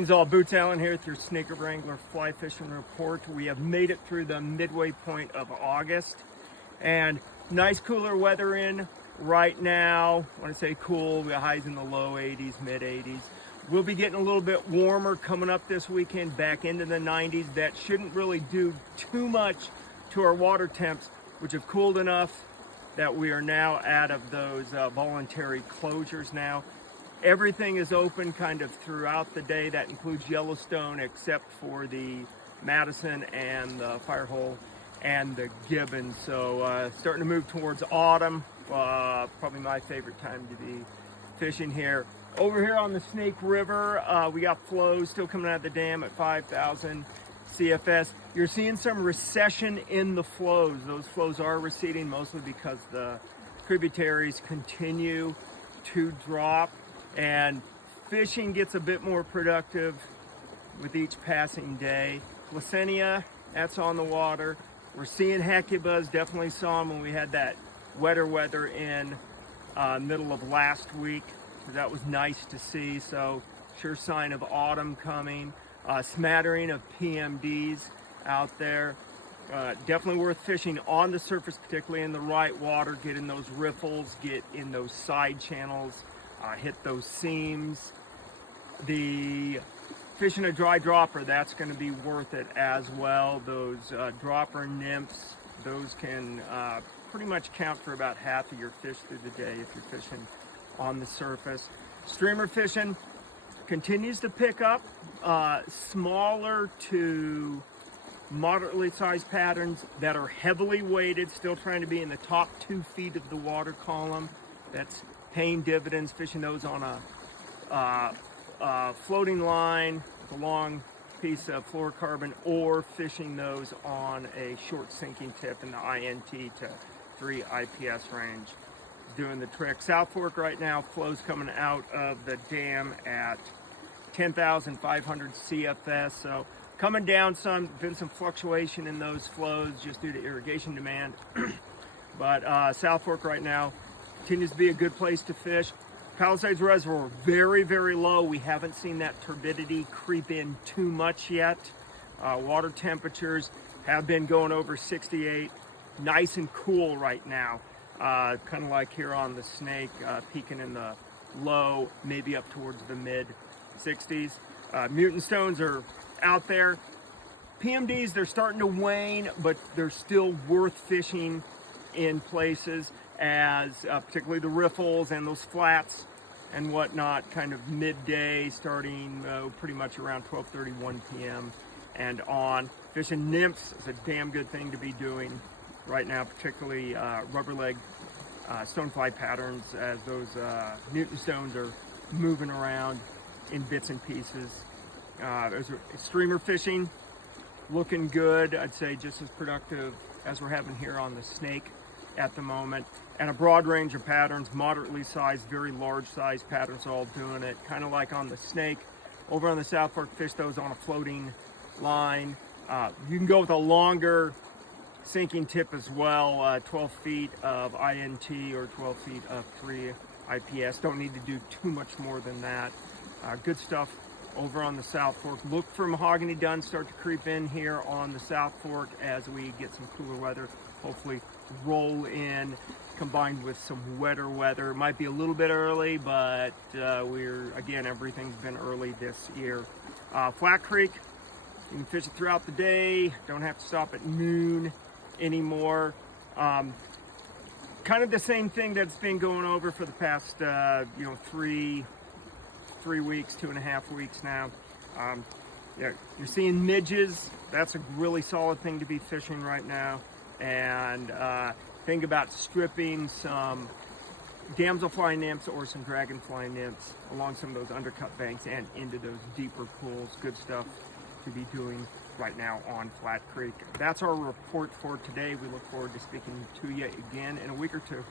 Greetings all, Boots Allen here with your Snake River Angler Fly Fishing Report. We have made it through the midway point of August, and nice cooler weather in right now. When I say cool, we got highs in the low 80s, mid 80s. We'll be getting a little bit warmer coming up this weekend, back into the 90s. That shouldn't really do too much to our water temps, which have cooled enough that we are now out of those voluntary closures now. Everything is open kind of throughout the day. That includes Yellowstone, except for the Madison and the Firehole and the Gibbon. So starting to move towards autumn. Probably my favorite time to be fishing here. Over here on the Snake River, we got flows still coming out of the dam at 5,000 CFS. You're seeing some recession in the flows. Those flows are receding mostly because the tributaries continue to drop, and fishing gets a bit more productive with each passing day. Placenia, that's on the water. We're seeing hecubas, definitely saw them when we had that wetter weather in middle of last week. That was nice to see, so sure sign of autumn coming. Smattering of PMDs out there. Definitely worth fishing on the surface, particularly in the right water. Get in those riffles, get in those side channels, hit those seams. The fishing a dry dropper, that's going to be worth it as well. Those dropper nymphs, those can pretty much count for about half of your fish through the day if you're fishing on the surface. Streamer fishing continues to pick up. Smaller to moderately sized patterns that are heavily weighted, still trying to be in the top 2 feet of the water column. That's paying dividends, fishing those on a floating line with a long piece of fluorocarbon, or fishing those on a short sinking tip in the INT to 3 IPS range. Doing the trick. South Fork right now, flows coming out of the dam at 10,500 CFS, so coming down some. Been some fluctuation in those flows just due to irrigation demand. But South Fork right now continues to be a good place to fish. Palisades Reservoir, very, very low. We haven't seen that turbidity creep in too much yet. Water temperatures have been going over 68. Nice and cool right now. Kind of like here on the Snake, peaking in the low, maybe up towards the mid 60s. Mutant stones are out there. PMDs, they're starting to wane, but they're still worth fishing in places as particularly the riffles and those flats and whatnot, kind of midday, starting pretty much around 12:30, 1 p.m. and on. Fishing nymphs is a damn good thing to be doing right now, particularly rubber leg stonefly patterns, as those mutant stones are moving around in bits and pieces. There's streamer fishing, looking good. I'd say just as productive as we're having here on the Snake at the moment. And a broad range of patterns, moderately sized, very large sized patterns, all doing it. Kind of like on the Snake. Over on the South Fork, fish those on a floating line. You can go with a longer sinking tip as well, 12 feet of INT or 12 feet of 3 IPS. Don't need to do too much more than that. Good stuff over on the South Fork. Look for mahogany duns start to creep in here on the South Fork as we get some cooler weather. Hopefully roll in, combined with some wetter weather. Might be a little bit early, but again, everything's been early this year. Flat Creek, you can fish it throughout the day. Don't have to stop at noon anymore. Kind of the same thing that's been going over for the past 3 weeks, 2.5 weeks now. You're seeing midges. That's a really solid thing to be fishing right now. And think about stripping some damselfly nymphs or some dragonfly nymphs along some of those undercut banks and into those deeper pools. Good stuff to be doing right now on Flat Creek. That's our report for today. We look forward to speaking to you again in a week or two.